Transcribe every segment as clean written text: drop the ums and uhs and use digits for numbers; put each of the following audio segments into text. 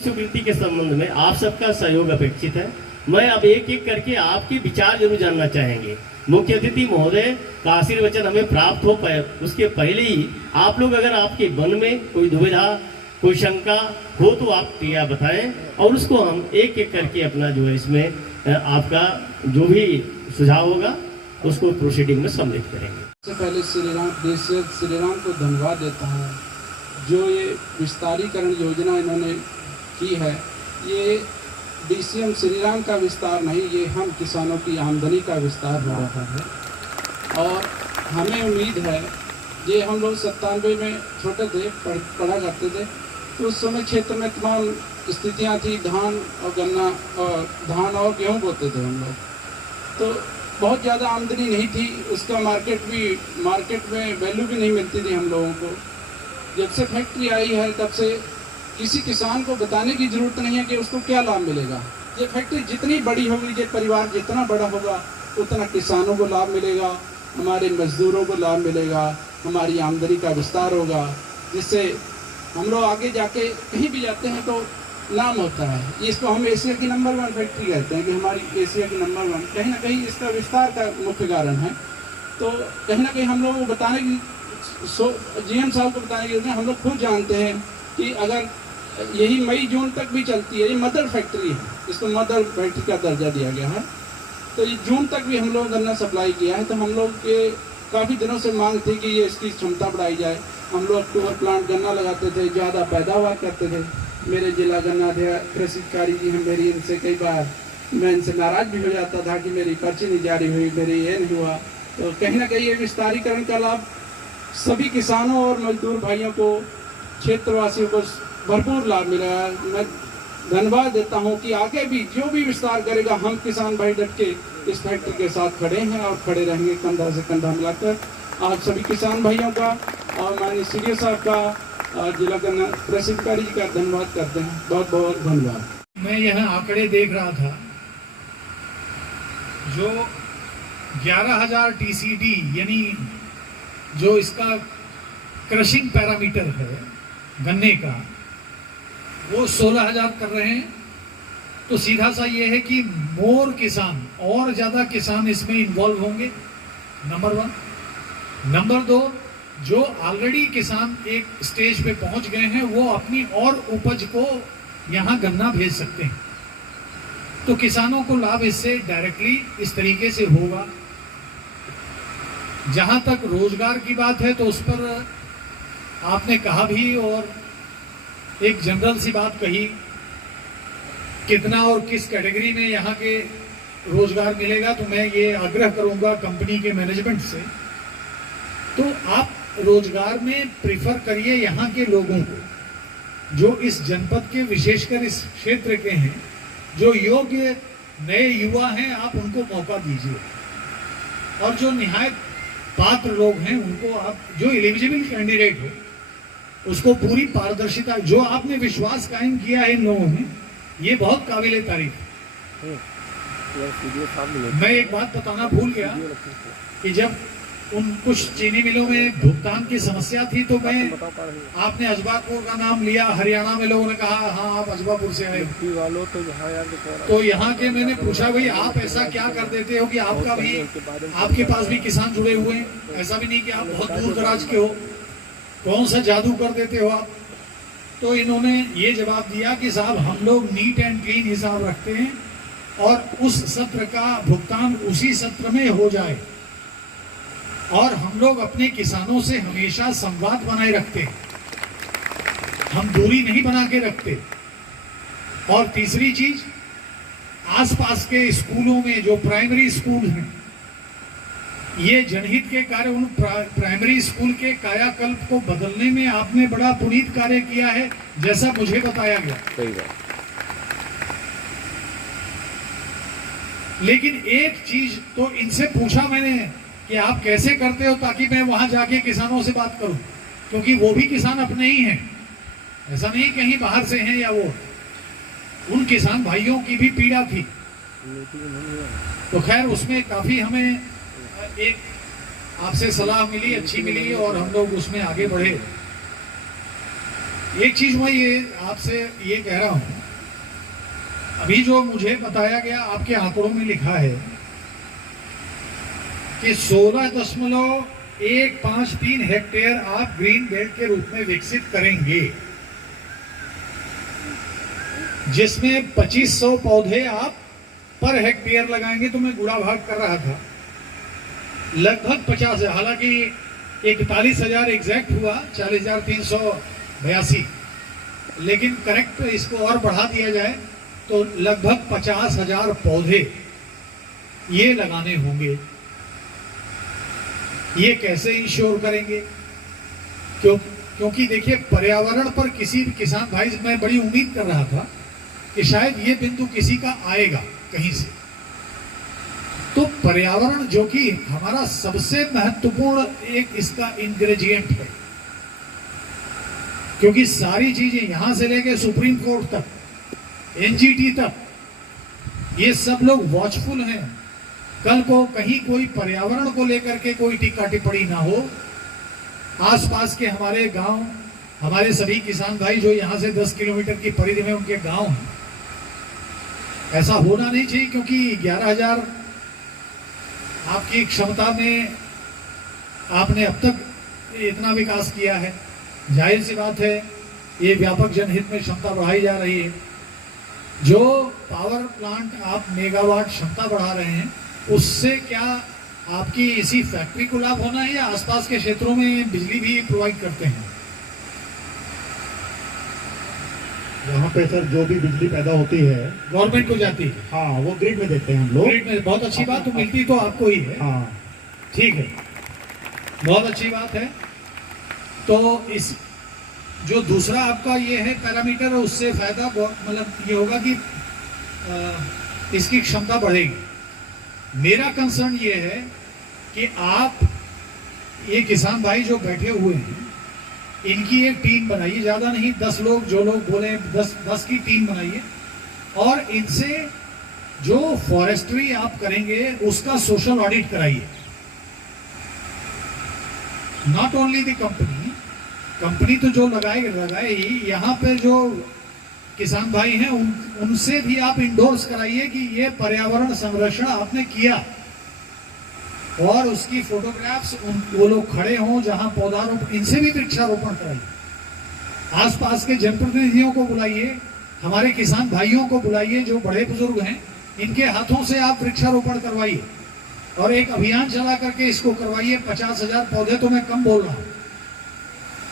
स्वीकृति के संबंध में आप सबका सहयोग अपेक्षित है। मैं अब एक एक करके आपके विचार जरूर जानना चाहेंगे। मुख्य अतिथि महोदय का आशीर्वचन हमें प्राप्त हो पाए उसके पहले ही आप लोग अगर आपके मन में कोई दुविधा कोई शंका हो तो आप क्रिया बताएं और उसको हम एक एक करके अपना जो है इसमें आपका जो भी सुझाव होगा उसको प्रोसीडिंग में सम्मिलित करेंगे। सबसे पहले श्री राम को धन्यवाद देता हूँ। जो ये विस्तारीकरण योजना इन्होंने की है, ये डीसीएम श्री राम का विस्तार नहीं, ये हम किसानों की आमदनी का विस्तार हो रहा है। और हमें उम्मीद है, ये हम लोग 97 में छोटे थे, पढ़ा करते थे, तो उस समय क्षेत्र में तमाम स्थितियाँ थी, धान और गन्ना और धान और गेहूँ बोते थे हम लोग, तो बहुत ज़्यादा आमदनी नहीं थी, उसका मार्केट में वैल्यू भी नहीं मिलती थी हम लोगों को। जब से फैक्ट्री आई है तब से किसी किसान को बताने की ज़रूरत नहीं है कि उसको क्या लाभ मिलेगा। ये फैक्ट्री जितनी बड़ी होगी, ये परिवार जितना बड़ा होगा, उतना किसानों को लाभ मिलेगा, हमारे मजदूरों को लाभ मिलेगा, हमारी आमदनी का विस्तार होगा, जिससे हम लोग आगे जाके कहीं भी जाते हैं तो नाम होता है। इसको हम एशिया की नंबर 1 फैक्ट्री कहते हैं कि हमारी एशिया की नंबर 1, कहीं ना कहीं इसका विस्तार का मुख्य कारण है। तो कहीं ना कहीं हम लोग को बताने की जीएम साहब को बताने की हम लोग खुद जानते हैं कि अगर यही मई जून तक भी चलती है, ये मदर फैक्ट्री है, इसको मदर फैक्ट्री का दर्जा दिया गया है, तो ये जून तक भी हम लोग गन्ना सप्लाई किया है। तो हम लोग के काफ़ी दिनों से मांग थी कि ये इसकी क्षमता बढ़ाई जाए। हम लोग अक्टूबर प्लांट गन्ना लगाते थे, ज़्यादा पैदावार करते थे। मेरे जिला गन्ना कृषि अधिकारी जी हैं, मेरी इनसे कई बार मैं इनसे नाराज़ भी हो जाता था कि मेरी पर्ची नहीं जारी हुई, मेरी ये नहीं हुआ। तो कहीं ना कहीं ये विस्तारीकरण का लाभ सभी किसानों और मजदूर भाइयों को, क्षेत्रवासियों को भरपूर लाभ मिला। मैं धन्यवाद देता हूं कि आगे भी जो भी विस्तार करेगा, हम किसान भाई डट के इस फैक्ट्री के साथ खड़े हैं और खड़े रहेंगे कंधा से कंधा मिलाकर। आप सभी किसान भाइयों का और माननीय सीडीओ साहब का, जिला गन्ना कृषि अधिकारी जी का धन्यवाद करते हैं। बहुत बहुत धन्यवाद। मैं यह आंकड़े देख रहा था, जो 11,000 TCD यानी जो इसका क्रशिंग पैरामीटर है गन्ने का, वो 16,000 कर रहे हैं। तो सीधा सा ये है कि मोर किसान, और ज़्यादा किसान इसमें इन्वॉल्व होंगे, नंबर 1। नंबर 2, जो ऑलरेडी किसान एक स्टेज पे पहुंच गए हैं, वो अपनी और उपज को यहाँ गन्ना भेज सकते हैं। तो किसानों को लाभ इससे डायरेक्टली इस तरीके से होगा। जहाँ तक रोजगार की बात है तो उस पर आपने कहा भी, और एक जनरल सी बात कही, कितना और किस कैटेगरी में यहाँ के रोजगार मिलेगा। तो मैं ये आग्रह करूँगा कंपनी के मैनेजमेंट से, तो आप रोजगार में प्रिफर करिए यहाँ के लोगों को, जो इस जनपद के विशेषकर इस क्षेत्र के हैं, जो योग्य नए युवा हैं, आप उनको मौका दीजिए। और जो निहायत पात्र लोग हैं उनको आप, जो एलिजिबल कैंडिडेट हो, उसको पूरी पारदर्शिता, जो आपने विश्वास कायम किया है इन लोगों में, ये बहुत काबिले तारीफ। मैं एक बात बताना भूल गया कि जब उन कुछ चीनी मिलों में भुगतान की समस्या थी, तो मैं, आपने अजबापुर का नाम लिया, हरियाणा में लोगों ने कहा हाँ आप अजबापुर से आए, तो यहाँ के मैंने पूछा भाई आप ऐसा क्या कर देते हो कि आपका भी, आपके पास भी किसान जुड़े हुए हैं, ऐसा भी नहीं कि आप बहुत दूर दराज के हो, कौन सा जादू कर देते हो आप। तो इन्होंने ये जवाब दिया कि साहब हम लोग नीट एंड क्लीन हिसाब रखते हैं और उस सत्र का भुगतान उसी सत्र में हो जाए, और हम लोग अपने किसानों से हमेशा संवाद बनाए रखते हैं, हम दूरी नहीं बना के रखते। और तीसरी चीज, आसपास के स्कूलों में जो प्राइमरी स्कूल हैं, ये जनहित के कार्य, उन प्राइमरी स्कूल के कायाकल्प को बदलने में आपने बड़ा पुनीत कार्य किया है, जैसा मुझे बताया गया। सही बात। लेकिन एक चीज तो इनसे पूछा मैंने कि आप कैसे करते हो, ताकि मैं वहां जाके किसानों से बात करूं, क्योंकि वो भी किसान अपने ही हैं, ऐसा नहीं कहीं बाहर से हैं या वो, उन किसान भाइयों की भी पीड़ा थी। तो खैर उसमें काफी हमें एक आपसे सलाह मिली, अच्छी मिली, और हम लोग उसमें आगे बढ़े। एक चीज मैं ये आपसे ये कह रहा हूं, अभी जो मुझे बताया गया आपके आंकड़ों में लिखा है कि 16.153 हेक्टेयर आप ग्रीन बेल्ट के रूप में विकसित करेंगे, जिसमें 2500 पौधे आप पर हेक्टेयर लगाएंगे। तो मैं गुणा भाग कर रहा था, लगभग 50 है, हालांकि 41,000 एग्जैक्ट हुआ, 40,382, लेकिन करेक्ट इसको और बढ़ा दिया जाए तो लगभग 50,000 पौधे ये लगाने होंगे। ये कैसे इंश्योर करेंगे? क्योंकि देखिए, पर्यावरण पर किसी भी किसान भाई, मैं बड़ी उम्मीद कर रहा था कि शायद ये बिंदु किसी का आएगा कहीं से। तो पर्यावरण जो कि हमारा सबसे महत्वपूर्ण एक इसका इंग्रेडिएंट है, क्योंकि सारी चीजें यहां से लेके सुप्रीम कोर्ट तक, एनजीटी तक, ये सब लोग वॉचफुल हैं। कल को कहीं कोई पर्यावरण को लेकर के कोई टीका टिप्पणी ना हो। आसपास के हमारे गांव, हमारे सभी किसान भाई जो यहां से 10 किलोमीटर की परिधि में उनके गांव हैं, ऐसा होना नहीं चाहिए, क्योंकि 11,000 आपकी क्षमता में आपने अब तक इतना विकास किया है। जाहिर सी बात है, ये व्यापक जनहित में क्षमता बढ़ाई जा रही है। जो पावर प्लांट आप मेगावाट क्षमता बढ़ा रहे हैं, उससे क्या आपकी इसी फैक्ट्री को लाभ होना है या आसपास के क्षेत्रों में बिजली भी प्रोवाइड करते हैं? यहाँ पे सर जो भी बिजली पैदा होती है गवर्नमेंट को जाती है। हाँ, वो ग्रिड में देते हैं हम लोग। ग्रिड में, बहुत अच्छी बात। तो मिलती तो आपको ही है। हाँ, ठीक है, बहुत अच्छी बात है। तो इस जो दूसरा आपका ये है पैरामीटर, उससे फायदा मतलब ये होगा कि इसकी क्षमता बढ़ेगी। मेरा कंसर्न ये है कि आप ये किसान भाई जो बैठे हुए हैं, इनकी एक टीम बनाइए, ज्यादा नहीं, 10 लोग, जो लोग बोले 10 की टीम बनाइए, और इनसे जो फॉरेस्ट्री आप करेंगे उसका सोशल ऑडिट कराइए। नॉट ओनली द कंपनी तो जो लगाए ही, यहाँ पे जो किसान भाई हैं उनसे भी आप इंडोर्स कराइए कि ये पर्यावरण संरक्षण आपने किया, और उसकी फोटोग्राफ्स वो लोग खड़े हों जहां पौधारोपण, इनसे भी वृक्षारोपण कराइए। आसपास के जनप्रतिनिधियों को बुलाइए, हमारे किसान भाइयों को बुलाइए जो बड़े बुजुर्ग हैं, इनके हाथों से आप वृक्षारोपण करवाइए और एक अभियान चला करके इसको करवाइए। 50,000 पौधे तो मैं कम बोल रहा हूं,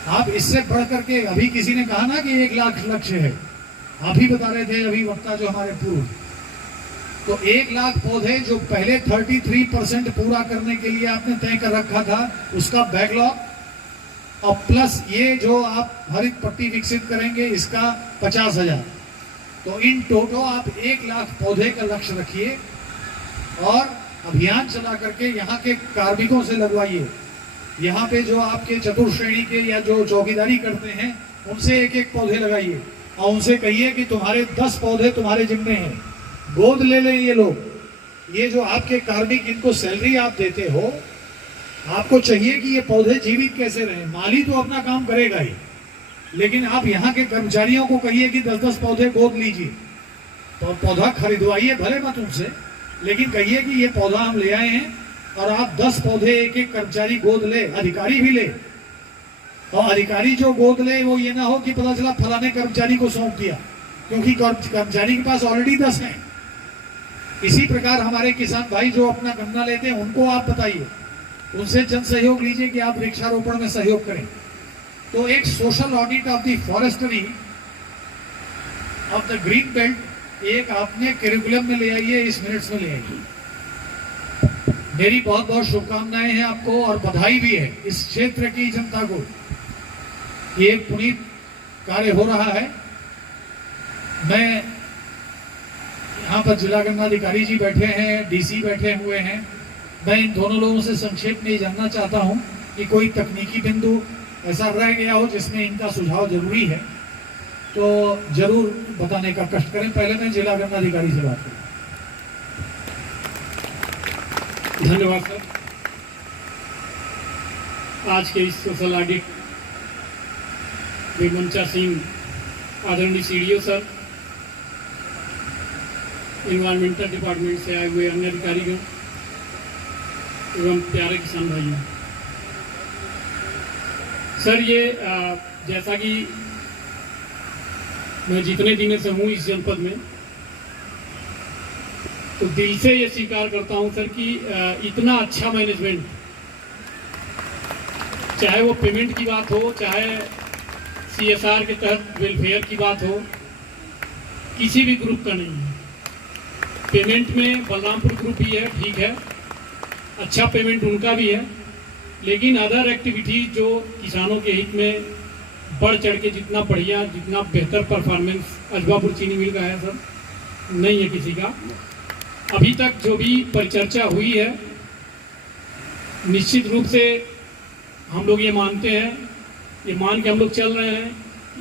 आप इससे बढ़ करके, अभी किसी ने कहा ना कि 1 लाख लक्ष्य है, आप ही बता रहे थे अभी वक्ता जो हमारे पूर्व, तो 1 लाख पौधे जो पहले 33% पूरा करने के लिए आपने तय कर रखा था, उसका बैकलॉग, और प्लस ये जो आप हरित पट्टी विकसित करेंगे इसका 50,000, तो इन टोटो आप 1 लाख पौधे का लक्ष्य रखिए और अभियान चला करके यहाँ के कार्मिकों से लगवाइए। यहाँ पे जो आपके चतुर्श्रेणी के या जो चौकीदारी करते हैं उनसे 1-1 पौधे लगाइए और उनसे कहिए कि तुम्हारे 10 पौधे तुम्हारे जिम्मे हैं, गोद ले लें ये लोग। ये जो आपके कार्मिक, इनको सैलरी आप देते हो, आपको चाहिए कि ये पौधे जीवित कैसे रहें। माली तो अपना काम करेगा ही, लेकिन आप यहाँ के कर्मचारियों को कहिए कि 10-10 पौधे गोद लीजिए। तो पौधा खरीदवाइए भले मत उनसे, लेकिन कहिए कि ये पौधा हम ले आए हैं और आप 10 पौधे 1-1 कर्मचारी गोद ले, अधिकारी भी ले। और अधिकारी जो गोद ले वो ये ना हो कि पता चला फलाने कर्मचारी को सौंप दिया, क्योंकि कर्मचारी के पास ऑलरेडी 10 हैं। इसी प्रकार हमारे किसान भाई जो अपना गन्ना लेते हैं उनको आप बताइए, उनसे जन सहयोग लीजिए कि आप वृक्षारोपण में सहयोग करें। तो एक social audit of the forestry of the green belt एक आपने करिकुलम में ले आइए, इस मिनट्स में ले आइए। मेरी बहुत बहुत शुभकामनाएं हैं आपको और बधाई भी है इस क्षेत्र की जनता को। ये एक पुनीत कार्य हो रहा है। मैं यहाँ पर जिला गन्नाधिकारी जी बैठे हैं, डीसी बैठे हुए हैं। मैं इन दोनों लोगों से संक्षेप में जानना चाहता हूँ कि कोई तकनीकी बिंदु ऐसा रह गया हो जिसमें इनका सुझाव जरूरी है तो जरूर बताने का कष्ट करें। पहले मैं जिला गन्नाधिकारी से बात करूँ। धन्यवाद सर। आज के इस सोशल ऑडिट विमंचा सिंह, आदरणीय सीडीओ सर, इन्वायरमेंटल डिपार्टमेंट से आए हुए अन्य अधिकारीगण एवं प्यारे किसान भाइयों। सर ये जैसा कि मैं जितने दिनों से हूँ इस जनपद में, तो दिल से ये स्वीकार करता हूँ सर कि इतना अच्छा मैनेजमेंट, चाहे वो पेमेंट की बात हो, चाहे CSR के तहत वेलफेयर की बात हो, किसी भी ग्रुप का नहीं है। पेमेंट में बलरामपुर ग्रुप ही है, ठीक है, अच्छा पेमेंट उनका भी है, लेकिन अदर एक्टिविटीज जो किसानों के हित में बढ़ चढ़ के जितना बढ़िया, जितना बेहतर परफॉर्मेंस अजबापुर चीनी मिल का है सर, नहीं है किसी का। अभी तक जो भी परिचर्चा हुई है, निश्चित रूप से हम लोग ये मानते हैं, ये मान के हम लोग चल रहे हैं,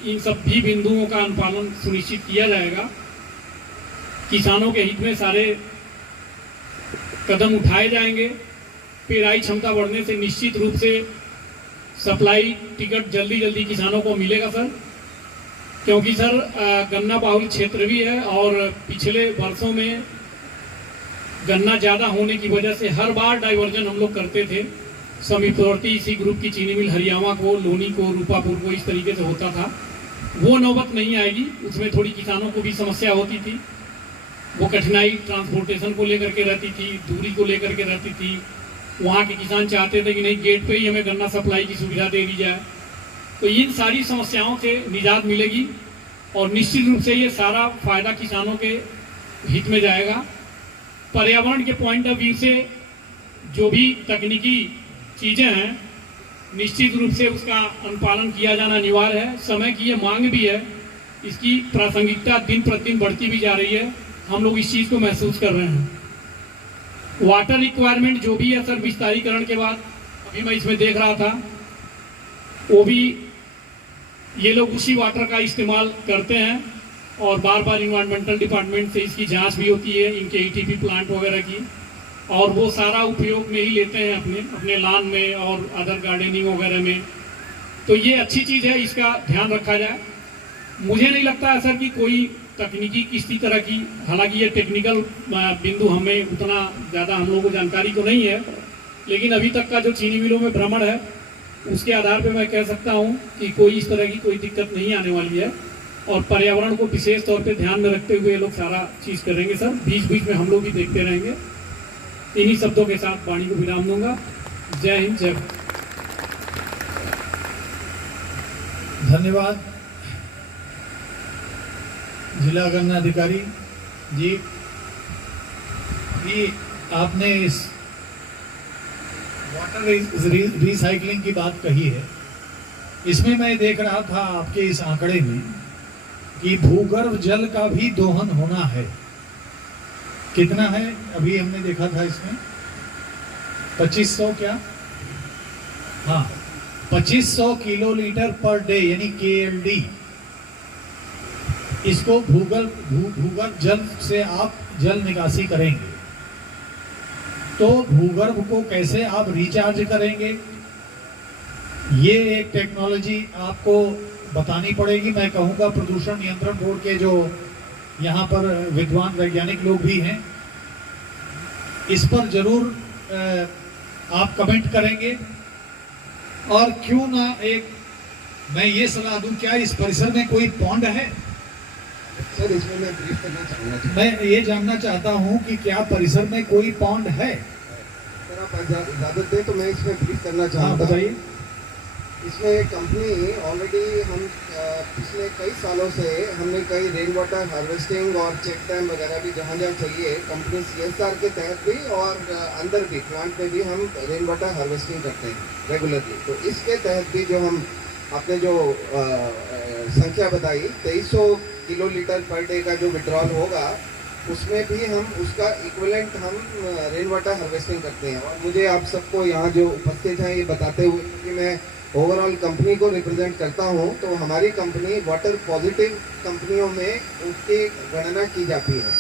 इन सब भी बिंदुओं का अनुपालन सुनिश्चित किया जाएगा। किसानों के हित में सारे कदम उठाए जाएंगे। पेराई क्षमता बढ़ने से निश्चित रूप से सप्लाई टिकट जल्दी जल्दी किसानों को मिलेगा सर, क्योंकि सर गन्ना बाहुल क्षेत्र भी है और पिछले वर्षों में गन्ना ज़्यादा होने की वजह से हर बार डाइवर्जन हम लोग करते थे। समीपवर्ती इसी ग्रुप की चीनी मिल हरियाणा को, लोनी को, रूपापुर को इस तरीके से होता था। वो नौबत नहीं आएगी, उसमें थोड़ी किसानों को भी समस्या होती थी, वो कठिनाई ट्रांसपोर्टेशन को लेकर के रहती थी, दूरी को लेकर के रहती थी। वहाँ के किसान चाहते थे कि नहीं, गेट पे ही हमें गन्ना सप्लाई की सुविधा दे दी जाए। तो इन सारी समस्याओं से निजात मिलेगी और निश्चित रूप से ये सारा फायदा किसानों के हित में जाएगा। पर्यावरण के पॉइंट ऑफ व्यू से जो भी तकनीकी चीज़ें हैं, निश्चित रूप से उसका अनुपालन किया जाना अनिवार्य है। समय की ये मांग भी है, इसकी प्रासंगिकता दिन प्रतिदिन बढ़ती भी जा रही है, हम लोग इस चीज़ को महसूस कर रहे हैं। वाटर रिक्वायरमेंट जो भी है सर, विस्तारीकरण के बाद अभी मैं इसमें देख रहा था, वो भी ये लोग उसी वाटर का इस्तेमाल करते हैं और बार बार इन्वायरमेंटल डिपार्टमेंट से इसकी जांच भी होती है, इनके ETP प्लांट वगैरह की, और वो सारा उपयोग में ही लेते हैं अपने लान में और अदर गार्डनिंग वगैरह में। तो ये अच्छी चीज़ है, इसका ध्यान रखा जाए। मुझे नहीं लगता है सर कि कोई तकनीकी किसी तरह की, हालांकि ये टेक्निकल बिंदु हमें उतना ज़्यादा हम लोगों को जानकारी तो नहीं है, लेकिन अभी तक का जो चीनी मिलों में भ्रमण है उसके आधार पर मैं कह सकता हूँ कि कोई इस तरह की कोई दिक्कत नहीं आने वाली है और पर्यावरण को विशेष तौर पे ध्यान में रखते हुए ये लोग सारा चीज़ करेंगे सर। बीच बीच में हम लोग भी देखते रहेंगे। इन्हीं शब्दों के साथ वाणी को विराम दूंगा। जय हिंद, जय भारत। धन्यवाद जिला गन्ना अधिकारी जी कि आपने इस वाटर रिसाइकलिंग की बात कही है। इसमें मैं देख रहा था आपके इस आंकड़े में कि भूगर्भ जल का भी दोहन होना है। कितना है? अभी हमने देखा था इसमें 2500 क्या? हाँ, 2500 किलोलीटर पर डे यानी KLD। इसको भूगर्भ जल से आप जल निकासी करेंगे तो भूगर्भ को कैसे आप रिचार्ज करेंगे, ये एक टेक्नोलॉजी आपको बतानी पड़ेगी। मैं कहूँगा प्रदूषण नियंत्रण बोर्ड के जो यहाँ पर विद्वान वैज्ञानिक लोग भी हैं, इस पर जरूर आप कमेंट करेंगे। और क्यों ना एक मैं ये सलाह दूं, क्या इस परिसर में कोई पॉन्ड है? सर इसमें मैं ब्रीफ करना चाहूँगा। मैं ये जानना चाहता हूँ कि क्या परिसर में कोई पॉन्ड है? सर आप इजाज़त दें तो मैं इसमें ब्रीफ करना चाहूँगा। बताइए। इसमें कंपनी ऑलरेडी हम पिछले कई सालों से हमने कई रेन वाटर हार्वेस्टिंग और चेक डैम वगैरह भी जहाँ जहाँ चाहिए, कंपनी CSR के तहत भी और अंदर भी प्लांट में भी हम रेन वाटर हार्वेस्टिंग करते हैं रेगुलरली। तो इसके तहत भी जो हम आपने जो संख्या बताई 2300 किलोलीटर पर डे का जो विड्रॉल होगा, उसमें भी हम उसका इक्विवेलेंट हम रेन वाटर हार्वेस्टिंग करते हैं। और मुझे आप सबको यहाँ जो उपस्थित हैं ये बताते हुए कि मैं ओवरऑल कंपनी को रिप्रेजेंट करता हूँ, तो हमारी कंपनी वाटर पॉजिटिव कंपनियों में उसकी गणना की जाती है।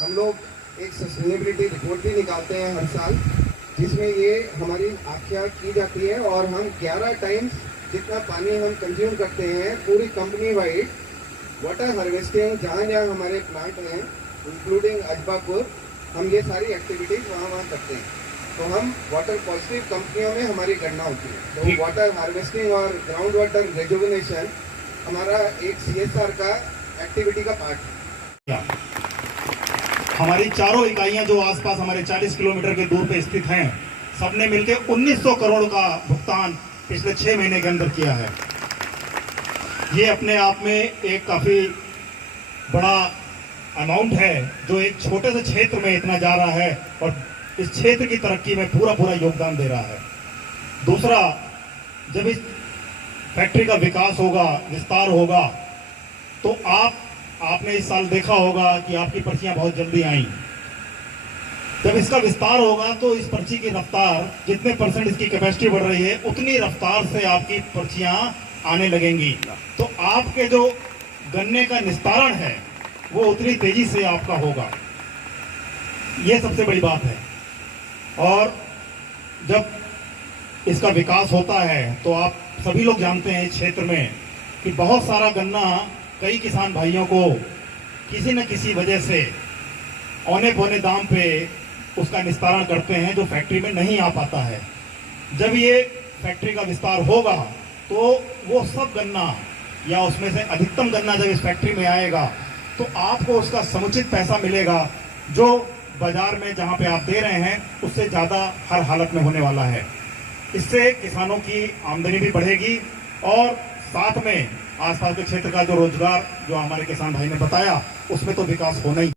हम लोग एक सस्टेनेबिलिटी रिपोर्ट भी निकालते हैं हर साल, जिसमें ये हमारी आख्या की जाती है और हम 11 टाइम्स जितना पानी हम कंज्यूम करते हैं पूरी कंपनी वाइड वाटर हार्वेस्टिंग जहाँ जहाँ हमारे प्लांट हैं इंक्लूडिंग अजबापुर, हम ये सारी एक्टिविटीज़ वहाँ करते हैं। तो हम वाटर पॉजिटिव कंपनियों में हमारी गणना होती है। तो वाटर हार्वेस्टिंग और ग्राउंड वाटर रेजुविनेशन हमारा एक CSR का एक्टिविटी का पार्ट है। हमारी चारों इकाइयां जो आसपास हमारे 40 किलोमीटर के दूर पे स्थित हैं, सबने मिलकर 1900 करोड़ का भुगतान पिछले 6 महीने के अंदर किया है। ये अपने आप में एक काफी बड़ा अमाउंट है जो एक छोटे से क्षेत्र में इतना जा रहा है और इस क्षेत्र की तरक्की में पूरा योगदान दे रहा है। दूसरा, जब इस फैक्ट्री का विकास होगा, विस्तार होगा, तो आपने इस साल देखा होगा कि आपकी पर्चियां बहुत जल्दी आई। जब इसका विस्तार होगा तो इस पर्ची की रफ्तार, जितने % इसकी कैपेसिटी बढ़ रही है उतनी रफ्तार से आपकी पर्चियां आने लगेंगी। तो आपके जो गन्ने का निस्तारण है वो उतनी तेजी से आपका होगा। ये सबसे बड़ी बात है। और जब इसका विकास होता है तो आप सभी लोग जानते हैं इस क्षेत्र में कि बहुत सारा गन्ना कई किसान भाइयों को किसी न किसी वजह से औने पौने दाम पे उसका निस्तारण करते हैं जो फैक्ट्री में नहीं आ पाता है। जब ये फैक्ट्री का विस्तार होगा तो वो सब गन्ना या उसमें से अधिकतम गन्ना जब इस फैक्ट्री में आएगा तो आपको उसका समुचित पैसा मिलेगा जो बाजार में जहां पे आप दे रहे हैं उससे ज़्यादा हर हालत में होने वाला है। इससे किसानों की आमदनी भी बढ़ेगी और साथ में आसपास के क्षेत्र का जो रोजगार जो हमारे किसान भाई ने बताया उसमें तो विकास होना ही